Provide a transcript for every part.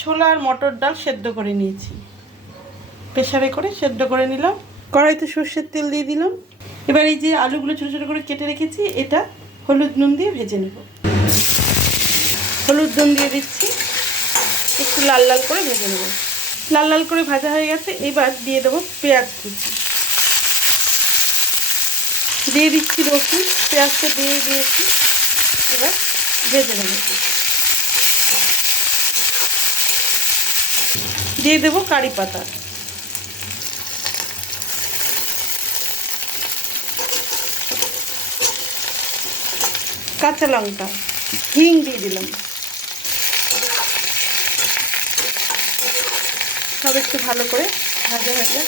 ছোলা আর মটর ডাল সেদ্ধ করে নিয়েছি। প্রেশারে করে সেদ্ধ করে নিলাম। কড়াইতে সর্ষের তেল দিয়ে দিলাম। এবার এই যে আলুগুলো ছোটো ছোটো করে কেটে রেখেছি, এটা হলুদ নুন দিয়ে ভেজে নেব। হলুদ নুন দিয়ে দিচ্ছি, একটু লাল লাল করে ভেজে নেব। লাল লাল করে ভাজা হয়ে গেছে, এবার দিয়ে দেবো পেঁয়াজ কুচি। দিয়ে দিচ্ছি রসুন, পেঁয়াজটা দিয়ে দিয়েছি, এবার ভেজে নেব। দিয়ে দেবো কারি পাতা। কাঁচা লঙ্কা, হিং দিয়ে দিলাম। সব একটু ভালো করে ভাজা ভাজা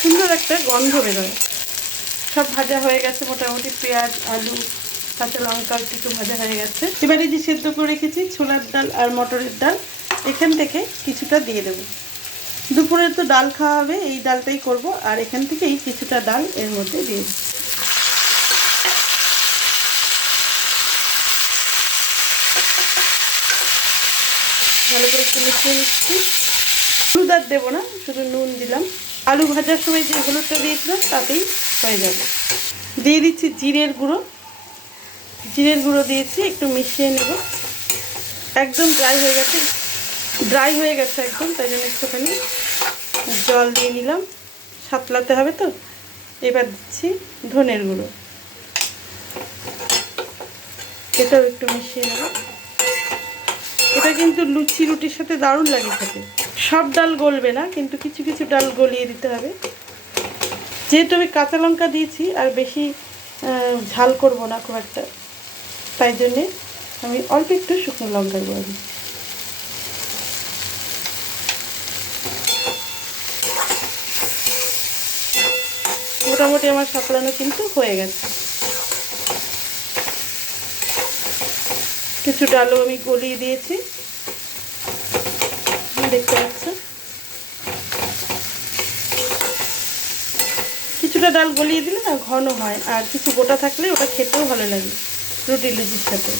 সুন্দর একটা গন্ধ বেরোয়। সব ভাজা হয়ে গেছে, মোটামুটি পেঁয়াজ, আলু, কাঁচা লঙ্কা একটু ভাজা হয়ে গেছে। এবারে যে সেদ্ধ করে রেখেছি, ছোলার ডাল আর মটরের ডাল। এখান থেকে কিছুটা দিয়ে দেবো। দুপুরে তো ডাল খাওয়া হবে, এই ডালটাই করব, আর এখান থেকেই কিছুটা ডাল এর মধ্যে দিয়ে দেবো। ভালো করে একটু মিশিয়ে নিচ্ছি। আর দেবো না, শুধু নুন দিলাম। আলু ভাজার সময় যে হলুদটা দিয়েছিলাম, তাতেই হয়ে যাবে। দিয়ে দিচ্ছি জিরের গুঁড়ো। জিরের গুঁড়ো দিয়েছি, একটু মিশিয়ে নেব। একদম ড্রাই হয়ে গেছে ড্রাই হয়ে গেছে একদম, তাই জন্য একটুখানি জল দিয়ে নিলাম। সাতলাতে হবে তো? এবার দিচ্ছি ধনের গুঁড়ো। এটাও একটু মিশিয়ে নেব। এটা কিন্তু লুচি রুটির সাথে দারুণ লাগে খেতে। সব ডাল গলবে না, কিন্তু কিছু কিছু ডাল গলিয়ে দিতে হবে। যেহেতু আমি কাঁচা লঙ্কা দিয়েছি, আর বেশি ঝাল করব না খুব একটা, তাই জন্যে আমি অল্প একটু শুকনো লঙ্কার গুঁড়ো দিচ্ছি। মোটামুটি আমার সাপলানো কিন্তু হয়ে গেছে। কিছু ডালও আমি গলিয়ে দিয়েছি। দেখতে পাচ্ছেন? কিছুটা ডাল গলিয়ে দিলে না ঘন হয়, আর কিছু গোটা থাকলে ওটা খেতেও ভালো লাগে রুটি লুচির সাথে।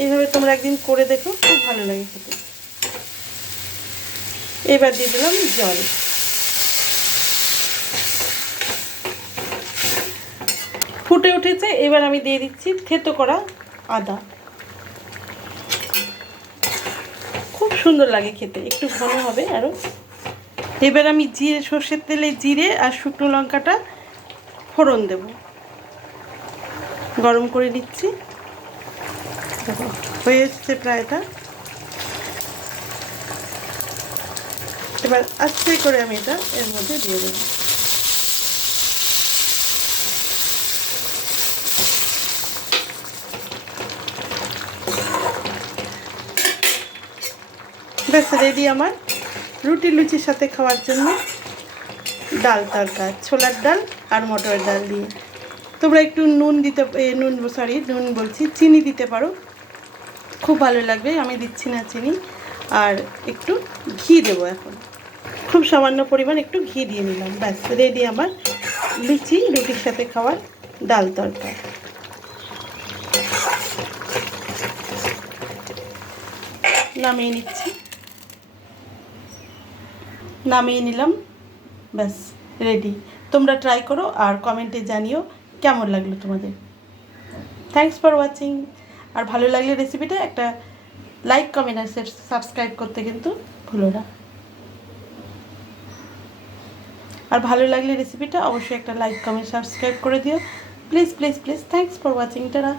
এইভাবে তোমরা একদিন করে দেখো, খুব ভালো লাগে খেতে। এবার দিয়ে দিলাম জল। ফুটে উঠেছে, এবার আমি দিয়ে দিচ্ছি থেতো করা আদা। খুব সুন্দর লাগে খেতে, একটু ঘন হবে আরও এবার আমি জিরে, সর্ষের তেলে জিরে আর শুকনো লঙ্কাটা ফোড়ন দেব। গরম করে নিচ্ছি। হয়ে এসছে প্রায় এটা এবার আস্তে করে আমি এটা এর মধ্যে দিয়ে দেবো। ব্যাস রেডি আমার। রুটি লুচির সাথে খাওয়ার জন্য ডাল তরকা ছোলার ডাল আর মটরের ডাল দিয়ে। তোমরা একটু নুন দিতে নুন সরি নুন বলছি, চিনি দিতে পারো। খুব ভালো লাগবে, আমি দিচ্ছি না চিনি। আর একটু ঘি দেবো এখন। খুব সামান্য পরিমাণ একটু ঘি দিয়ে নিলাম, ব্যাস রেডি আমার লুচি, রুটির সাথে খাওয়ার ডাল তরকা নামিয়ে নিচ্ছি। নামিয়ে নিলাম। ব্যাস রেডি তোমরা ট্রাই করো আর কমেন্টে জানিও কেমন লাগল তোমাদের। থ্যাংকস ফর ওয়াচিং আর ভালো লাগলে রেসিপিটা একটা লাইক কমেন্ট আর সাবস্ক্রাইব করতে কিন্তু ভুলো না। আর ভালো লাগলে রেসিপিটা অবশ্যই একটা লাইক কমেন্ট সাবস্ক্রাইব করে দিও। Please please please thanks for watching টারা